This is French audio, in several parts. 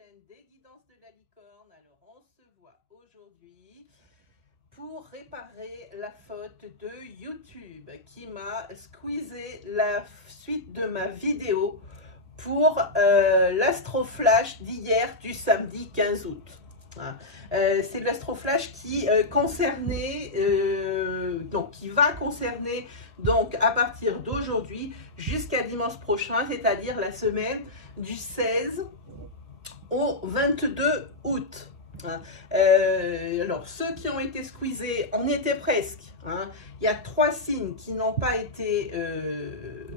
chaîne des guidances de la licorne. Alors on se voit aujourd'hui pour réparer la faute de YouTube qui m'a squeezé la suite de ma vidéo pour l'astroflash d'hier du samedi 15 août. C'est l'astroflash qui concernait, donc qui va concerner donc à partir d'aujourd'hui jusqu'à dimanche prochain, c'est-à-dire la semaine du 16 au 22 août. Alors ceux qui ont été squeezés, on y était presque. Il y a 3 signes qui n'ont pas été,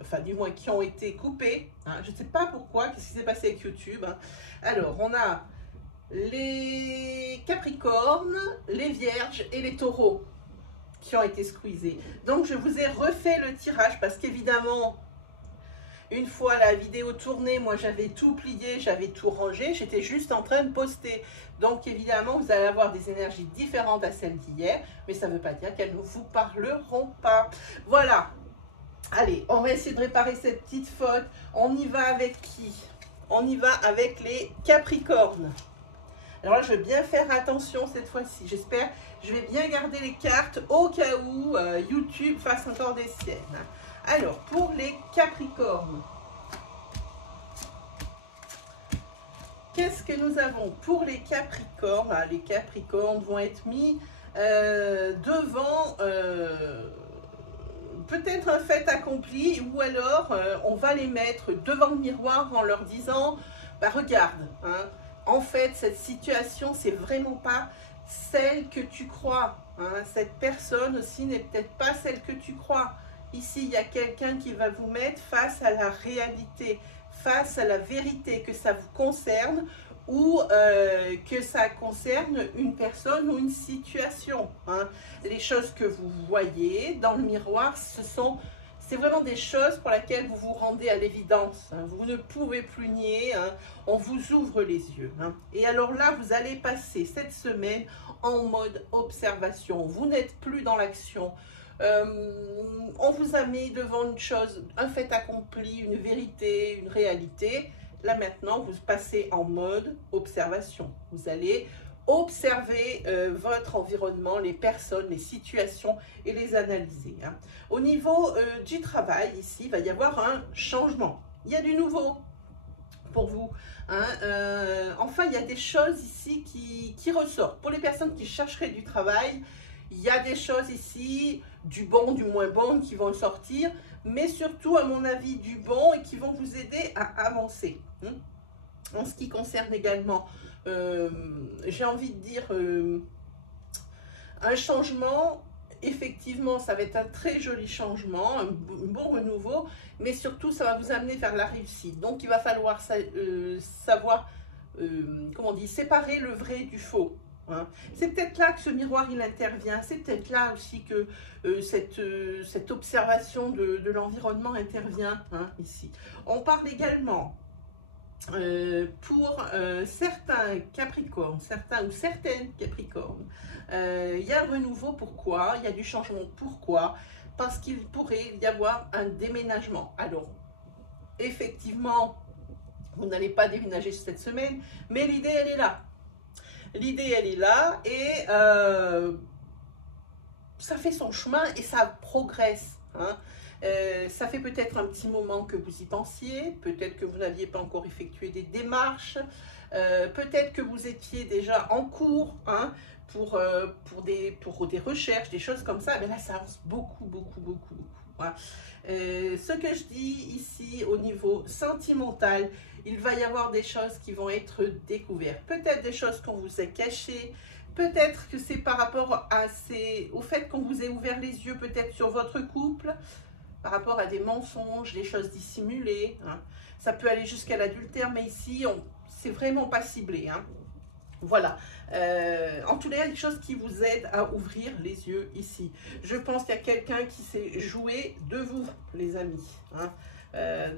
enfin du moins qui ont été coupés. Je ne sais pas pourquoi, qu'est-ce qui s'est passé avec YouTube. Alors on a les Capricornes, les Vierges et les Taureaux qui ont été squeezés. Donc je vous ai refait le tirage parce qu'évidemment, une fois la vidéo tournée, moi j'avais tout plié, j'avais tout rangé, j'étais juste en train de poster. Donc évidemment, vous allez avoir des énergies différentes à celles d'hier, mais ça ne veut pas dire qu'elles ne vous parleront pas. Voilà. Allez, on va essayer de réparer cette petite faute. On y va avec qui? On y va avec les Capricornes. Alors là, je vais bien faire attention cette fois-ci. J'espère, je vais bien garder les cartes au cas où YouTube fasse encore des siennes. Alors, pour les Capricornes, qu'est-ce que nous avons pour les Capricornes? Les Capricornes vont être mis devant peut-être un fait accompli, ou alors on va les mettre devant le miroir en leur disant, bah regarde, en fait, cette situation, c'est vraiment pas celle que tu crois. Cette personne aussi n'est peut-être pas celle que tu crois. Ici, il y a quelqu'un qui va vous mettre face à la réalité, face à la vérité, que ça vous concerne ou que ça concerne une personne ou une situation. Les choses que vous voyez dans le miroir, c'est vraiment des choses pour lesquelles vous vous rendez à l'évidence. Vous ne pouvez plus nier, on vous ouvre les yeux. Et alors là, vous allez passer cette semaine en mode observation. Vous n'êtes plus dans l'action. On vous a mis devant une chose, un fait accompli, une vérité, une réalité. Là maintenant, vous passez en mode observation. Vous allez observer votre environnement, les personnes, les situations et les analyser. Au niveau du travail, ici, il va y avoir un changement. Il y a du nouveau pour vous. Enfin, il y a des choses ici qui ressortent. Pour les personnes qui chercheraient du travail, il y a des choses ici, du bon, du moins bon, qui vont sortir, mais surtout, à mon avis, du bon et qui vont vous aider à avancer. En ce qui concerne également, j'ai envie de dire, un changement, effectivement, ça va être un très joli changement, un bon renouveau, mais surtout, ça va vous amener vers la réussite. Donc, il va falloir savoir, comment on dit, séparer le vrai du faux. C'est peut-être là que ce miroir il intervient, c'est peut-être là aussi que cette observation de l'environnement intervient ici. On parle également pour certains Capricornes, certains ou certaines Capricornes, il y a un renouveau. Pourquoi? Il y a du changement. Pourquoi? Parce qu'il pourrait y avoir un déménagement. Alors, effectivement, vous n'allez pas déménager cette semaine, mais l'idée elle est là. L'idée, elle est là et ça fait son chemin et ça progresse. Ça fait peut-être un petit moment que vous y pensiez, peut-être que vous n'aviez pas encore effectué des démarches, peut-être que vous étiez déjà en cours pour des recherches, des choses comme ça. Mais là, ça avance beaucoup. Ce que je dis ici au niveau sentimental, il va y avoir des choses qui vont être découvertes. Peut-être des choses qu'on vous a cachées. Peut-être que c'est par rapport au fait qu'on vous ait ouvert les yeux peut-être sur votre couple, par rapport à des mensonges, des choses dissimulées. Ça peut aller jusqu'à l'adultère, mais ici, c'est vraiment pas ciblé. Voilà. En tous les cas, des choses qui vous aident à ouvrir les yeux ici. Je pense qu'il y a quelqu'un qui s'est joué de vous, les amis.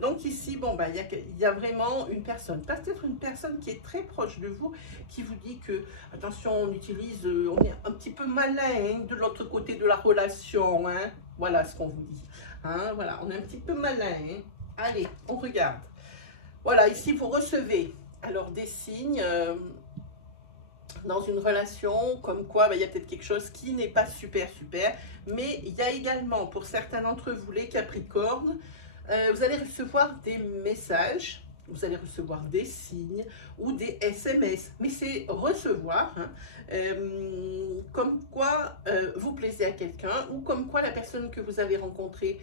Donc ici, bon, bah, il y a vraiment une personne, peut-être une personne qui est très proche de vous, qui vous dit que, attention, on est un petit peu malin de l'autre côté de la relation. Voilà ce qu'on vous dit. Voilà, on est un petit peu malin. Allez, on regarde. Voilà, ici, vous recevez Alors des signes dans une relation, comme quoi il y a peut-être quelque chose qui n'est pas super, mais il y a également pour certains d'entre vous, les Capricornes, vous allez recevoir des messages, vous allez recevoir des signes ou des SMS, mais c'est recevoir, hein, comme quoi vous plaisez à quelqu'un ou comme quoi la personne que vous avez rencontrée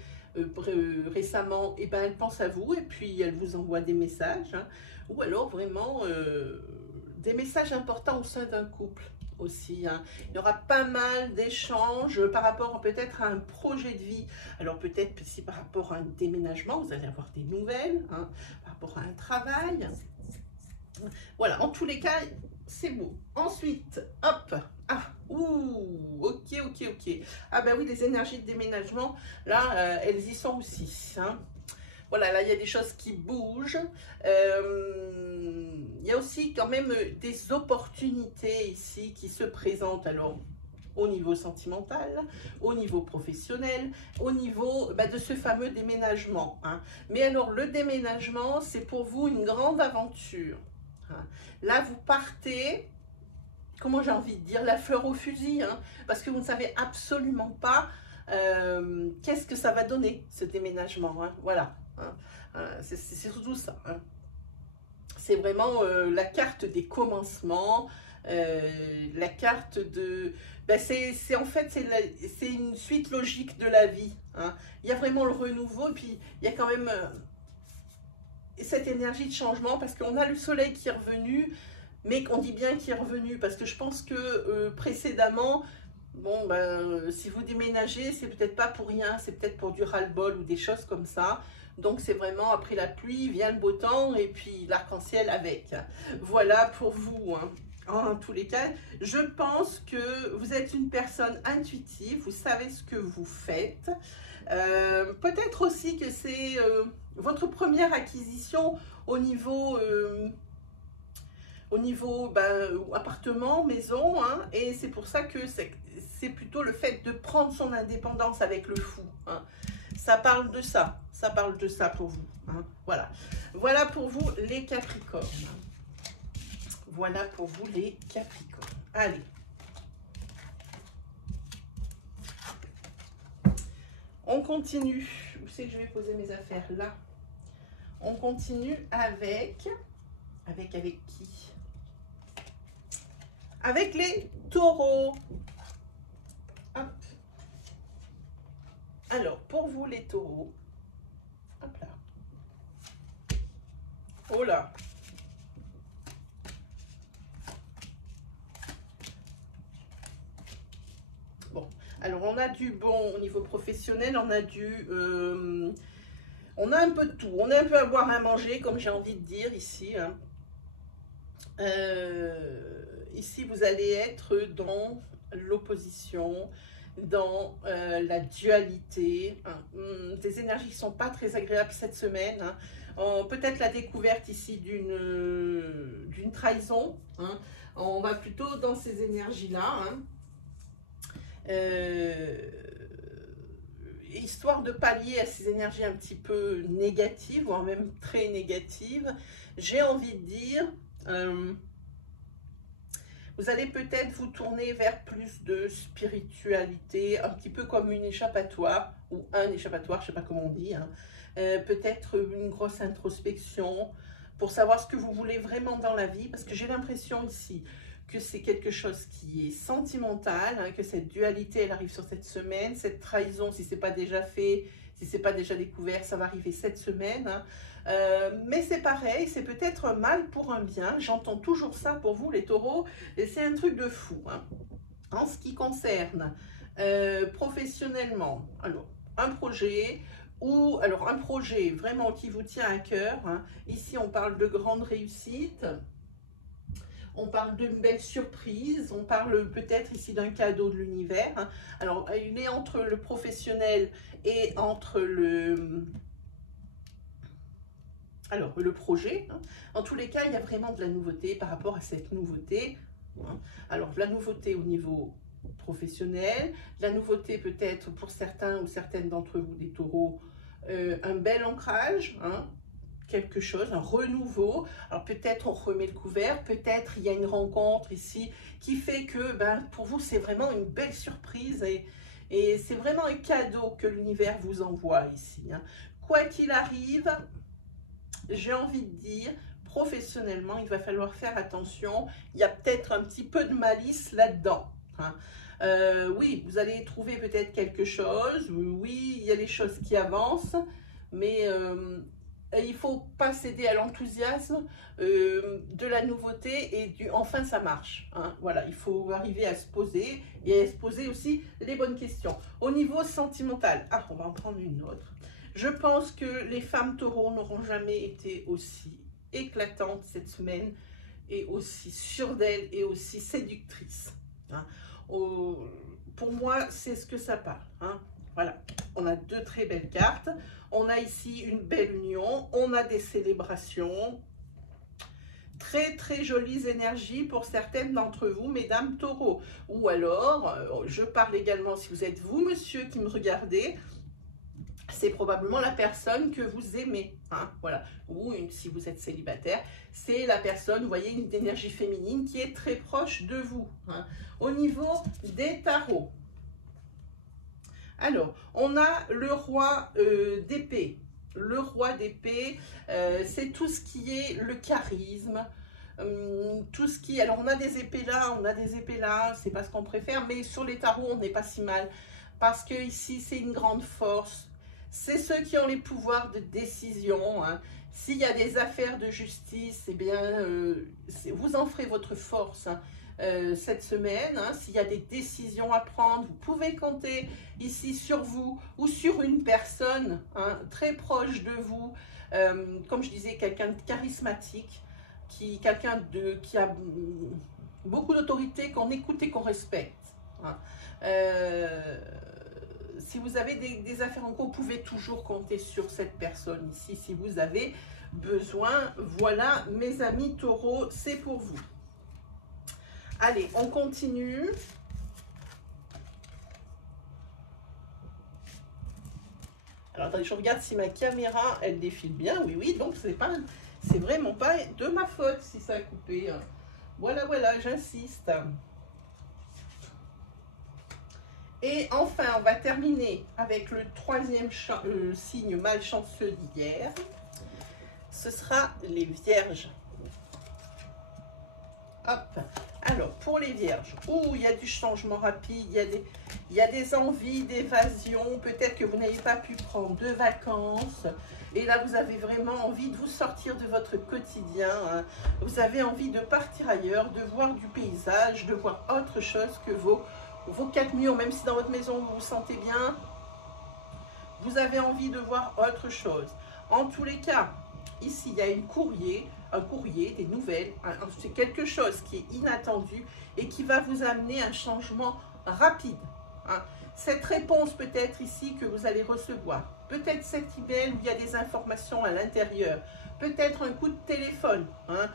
récemment, et ben, elle pense à vous et puis elle vous envoie des messages, hein, ou alors vraiment des messages importants au sein d'un couple aussi, hein. Il y aura pas mal d'échanges par rapport peut-être à un projet de vie. Alors peut-être si par rapport à un déménagement, vous allez avoir des nouvelles, hein, par rapport à un travail. Voilà, en tous les cas, c'est beau. Ensuite, hop, ah, ouh, ok. Ah ben oui, les énergies de déménagement, là, elles y sont aussi, hein. Voilà, là, il y a des choses qui bougent. Il y a aussi quand même des opportunités ici qui se présentent. Alors, au niveau sentimental, au niveau professionnel, au niveau de ce fameux déménagement, hein. Mais alors, le déménagement, c'est pour vous une grande aventure, hein. Là, vous partez, comment j'ai envie de dire, la fleur au fusil, hein, parce que vous ne savez absolument pas qu'est-ce que ça va donner, ce déménagement, hein, voilà. C'est surtout ça, hein. C'est vraiment la carte des commencements, la carte de... en fait, c'est une suite logique de la vie, hein. Il y a vraiment le renouveau, et puis il y a quand même cette énergie de changement, parce qu'on a le soleil qui est revenu, mais qu'on dit bien qu'il est revenu, parce que je pense que précédemment, bon, si vous déménagez, c'est peut-être pas pour rien, c'est peut-être pour du ras-le-bol ou des choses comme ça. Donc c'est vraiment après la pluie, vient le beau temps et puis l'arc-en-ciel avec. Voilà pour vous, hein. En tous les cas, je pense que vous êtes une personne intuitive, vous savez ce que vous faites. Peut-être aussi que c'est votre première acquisition au niveau appartement, maison, hein, et c'est pour ça que c'est plutôt le fait de prendre son indépendance avec le fou, hein. Ça parle de ça pour vous, hein. Voilà pour vous les Capricornes. Voilà pour vous les Capricornes. Allez. On continue. Où c'est que je vais poser mes affaires? Là. On continue avec qui? Avec les taureaux. Hop. Alors, pour vous les taureaux, hop là. Oh là. Bon, alors on a du bon au niveau professionnel, on a on a un peu de tout. On a un peu à boire, à manger, comme j'ai envie de dire ici, hein. Ici, vous allez être dans l'opposition, dans la dualité, hein. Des énergies qui ne sont pas très agréables cette semaine, hein. Peut-être la découverte ici d'une trahison, hein. On va plutôt dans ces énergies-là, hein. Histoire de pallier à ces énergies un petit peu négatives, voire même très négatives, j'ai envie de dire... vous allez peut-être vous tourner vers plus de spiritualité, un petit peu comme une échappatoire, ou un échappatoire, je ne sais pas comment on dit, hein. Peut-être une grosse introspection, pour savoir ce que vous voulez vraiment dans la vie, parce que j'ai l'impression ici que c'est quelque chose qui est sentimental, hein, que cette dualité, elle arrive sur cette semaine, cette trahison, si ce n'est pas déjà fait, si ce n'est pas déjà découvert, ça va arriver cette semaine, hein. Mais c'est pareil, c'est peut-être un mal pour un bien. J'entends toujours ça pour vous les taureaux, et c'est un truc de fou, hein. En ce qui concerne professionnellement, alors un projet, ou alors un projet vraiment qui vous tient à cœur, hein. Ici on parle de grande réussite, on parle d'une belle surprise, on parle peut-être ici d'un cadeau de l'univers, hein. Alors il est entre le professionnel et entre le projet, hein. En tous les cas, il y a vraiment de la nouveauté par rapport à cette nouveauté, hein. Alors, la nouveauté au niveau professionnel, la nouveauté peut-être pour certains ou certaines d'entre vous, des taureaux, un bel ancrage, hein, quelque chose, un renouveau. Alors peut-être on remet le couvert, peut-être il y a une rencontre ici qui fait que pour vous c'est vraiment une belle surprise et c'est vraiment un cadeau que l'univers vous envoie ici. Hein. Quoi qu'il arrive, j'ai envie de dire, professionnellement, il va falloir faire attention. Il y a peut-être un petit peu de malice là-dedans. Hein. Oui, vous allez trouver peut-être quelque chose. Oui, il y a des choses qui avancent, mais il ne faut pas céder à l'enthousiasme de la nouveauté et du enfin ça marche. Hein. Voilà, il faut arriver à se poser et à se poser aussi les bonnes questions. Au niveau sentimental, on va en prendre une autre. Je pense que les femmes taureaux n'auront jamais été aussi éclatantes cette semaine et aussi sûres d'elles et aussi séductrices. Hein. Pour moi, c'est ce que ça parle. Hein. Voilà, on a deux très belles cartes. On a ici une belle union. On a des célébrations. Très, très jolies énergies pour certaines d'entre vous, mesdames taureaux. Ou alors, je parle également, si vous êtes vous, monsieur, qui me regardez, c'est probablement la personne que vous aimez, hein, voilà. Ou si vous êtes célibataire, c'est la personne, vous voyez, une énergie féminine qui est très proche de vous. Hein. Au niveau des tarots, alors, on a le roi d'épée. Le roi d'épée, c'est tout ce qui est le charisme, tout ce qui... Alors, on a des épées là, on a des épées là, c'est pas ce qu'on préfère, mais sur les tarots, on n'est pas si mal. Parce que ici, c'est une grande force. C'est ceux qui ont les pouvoirs de décision. Hein. S'il y a des affaires de justice, eh bien, vous en ferez votre force hein, cette semaine. Hein. S'il y a des décisions à prendre, vous pouvez compter ici sur vous ou sur une personne hein, très proche de vous. Comme je disais, quelqu'un de charismatique, quelqu'un qui a beaucoup d'autorité, qu'on écoute et qu'on respecte. Hein. Si vous avez des affaires en cours, vous pouvez toujours compter sur cette personne ici. Si vous avez besoin, voilà, mes amis taureaux, c'est pour vous. Allez, on continue. Alors, attendez, je regarde si ma caméra, elle défile bien. Oui, oui, donc c'est vraiment pas de ma faute si ça a coupé. Voilà, voilà, j'insiste. Et enfin, on va terminer avec le troisième signe malchanceux d'hier. Ce sera les vierges. Hop. Alors, pour les vierges, il y a du changement rapide, il y a des envies d'évasion. Peut-être que vous n'avez pas pu prendre de vacances. Et là, vous avez vraiment envie de vous sortir de votre quotidien. Hein. Vous avez envie de partir ailleurs, de voir du paysage, de voir autre chose que vos quatre murs, même si dans votre maison vous vous sentez bien, vous avez envie de voir autre chose. En tous les cas, ici il y a un courrier, des nouvelles, c'est quelque chose qui est inattendu et qui va vous amener un changement rapide. Hein. Cette réponse peut-être ici que vous allez recevoir, peut-être cet email où il y a des informations à l'intérieur, peut-être un coup de téléphone, hein,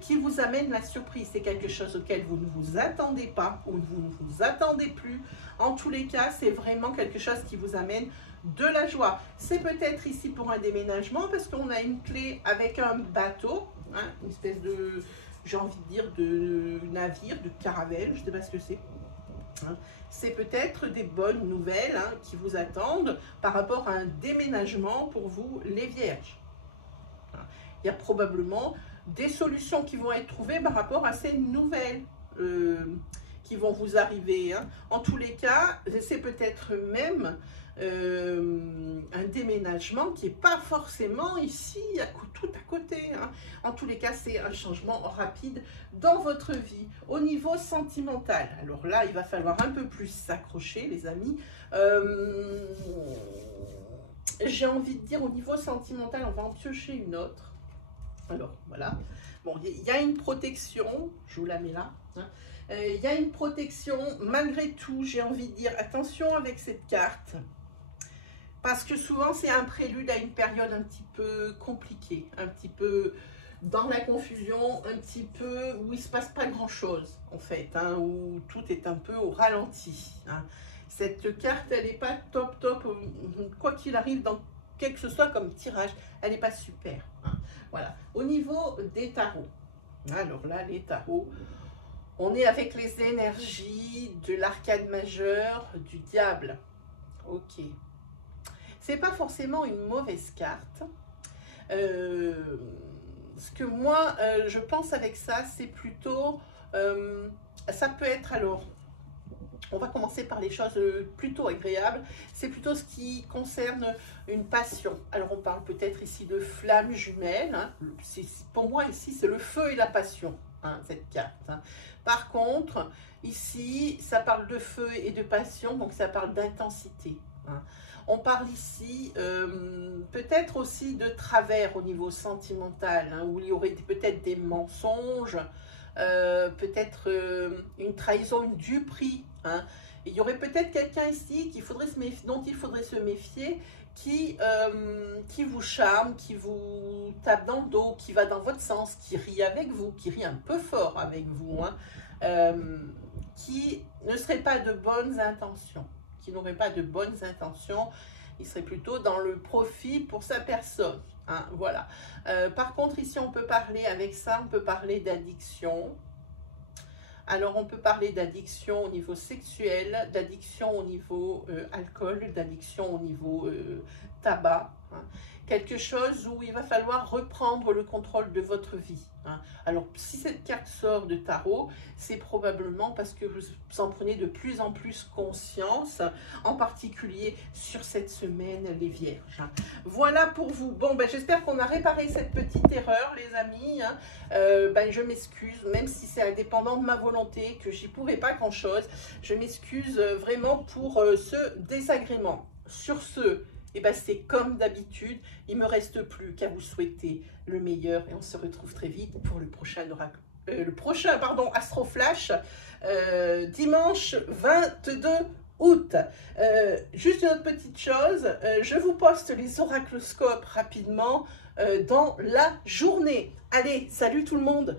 qui vous amène la surprise. C'est quelque chose auquel vous ne vous attendez pas ou vous ne vous attendez plus. En tous les cas, c'est vraiment quelque chose qui vous amène de la joie. C'est peut-être ici pour un déménagement parce qu'on a une clé avec un bateau, hein, une espèce de, j'ai envie de dire, de navire, de caravelle, je ne sais pas ce que c'est. Hein. C'est peut-être des bonnes nouvelles hein, qui vous attendent par rapport à un déménagement pour vous, les vierges. Il y a probablement des solutions qui vont être trouvées par rapport à ces nouvelles qui vont vous arriver. Hein. En tous les cas, c'est peut-être même un déménagement qui n'est pas forcément ici, tout à côté. Hein. En tous les cas, c'est un changement rapide dans votre vie. Au niveau sentimental, alors là, il va falloir un peu plus s'accrocher, les amis. J'ai envie de dire, au niveau sentimental, on va en piocher une autre. Alors, voilà. Bon, il y a une protection, je vous la mets là. Hein. Il y a une protection, malgré tout, j'ai envie de dire, attention avec cette carte. Parce que souvent, c'est un prélude à une période un petit peu compliquée, un petit peu dans la confusion, un petit peu où il ne se passe pas grand-chose, en fait, hein, où tout est un peu au ralenti. Hein. Cette carte, elle n'est pas top, top, quoi qu'il arrive dans quel que ce soit comme tirage, elle n'est pas super. Hein. Voilà. Au niveau des tarots, alors là, les tarots, on est avec les énergies de l'arcane majeur, du diable. Ok. C'est pas forcément une mauvaise carte. Ce que moi, je pense avec ça, c'est plutôt... ça peut être alors... On va commencer par les choses plutôt agréables. C'est plutôt ce qui concerne une passion. Alors, on parle peut-être ici de flamme jumelle. Hein. Pour moi, ici, c'est le feu et la passion, hein, cette carte. Hein. Par contre, ici, ça parle de feu et de passion, donc ça parle d'intensité. Hein. On parle ici peut-être aussi de travers au niveau sentimental, hein, où il y aurait peut-être des mensonges, peut-être une trahison, une duperie. Hein. Il y aurait peut-être quelqu'un ici dont il faudrait se méfier, qui vous charme, qui vous tape dans le dos, qui va dans votre sens, qui rit avec vous, qui rit un peu fort avec vous, hein, qui ne serait pas de bonnes intentions, qui n'aurait pas de bonnes intentions, il serait plutôt dans le profit pour sa personne. Hein, voilà. Par contre, ici, on peut parler avec ça, on peut parler d'addiction. Alors, on peut parler d'addiction au niveau sexuel, d'addiction au niveau alcool, d'addiction au niveau tabac. Hein. Quelque chose où il va falloir reprendre le contrôle de votre vie. Hein. Alors, si cette carte sort de tarot, c'est probablement parce que vous en prenez de plus en plus conscience, en particulier sur cette semaine, les Vierges. Hein. Voilà pour vous. Bon, ben, j'espère qu'on a réparé cette petite erreur, les amis. Hein. Je m'excuse, même si c'est indépendant de ma volonté, que j'y pourrais pas grand-chose. Je m'excuse vraiment pour ce désagrément. Sur ce, et ben c'est comme d'habitude, il ne me reste plus qu'à vous souhaiter le meilleur et on se retrouve très vite pour le prochain oracle. Astro Flash, dimanche 22 août. Juste une autre petite chose, je vous poste les oracloscopes rapidement dans la journée. Allez, salut tout le monde!